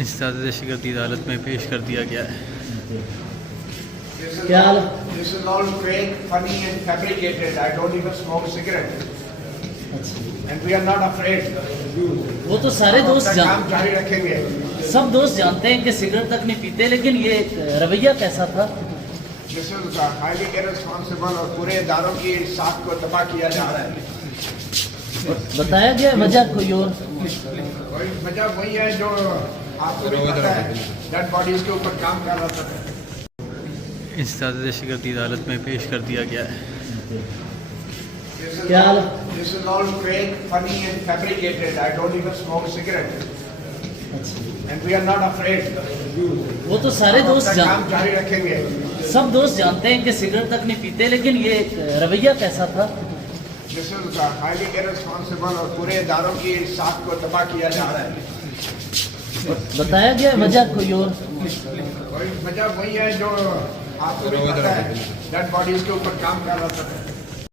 انسداد دہشت گردی عدالت میں پیش کر دیا گیا ہے۔ کیا حال؟ This is all fake, funny and fabricated. I don't even smoke cigarette. And we are not afraid. وہ تو سارے دوست اپنا کام جاری رکھیں گے. سب دوست جانتے ہیں کہ سگریٹ تک نہیں پیتے، لیکن یہ رویہ کیسا تھا؟ This is highly irresponsible اور پورے اداروں کی ساکھ کو تباہ کیا جا رہا ہے. بتایا گیا وجہ کوئی اور؟ وجہ وہی ہے جو آپ کو بھی پتا ہے، ڈیڈ باڈیز کے اوپر کام کر رہا تھا. انسداد دہشت گردی عدالت میں پیش کر دیا گیا ہے۔ کیا حال؟ This is all fake, funny and fabricated. I don't even smoke cigarette. And we are not afraid. وہ تو سارے دوست اپنا کام جاری رکھیں گے. سب دوست جانتے ہیں کہ سگریٹ تک نہیں پیتے، لیکن یہ رویہ کیسا تھا؟ This is highly irresponsible اور پورے اداروں کی ساکھ کو تباہ کیا جا رہا ہے. بتایا گیا وجہ کوئی اور؟ وجہ وہی ہے جو آپ کو بھی پتا ہے، ڈیڈ باڈیز کے اوپر کام کر رہا تھا.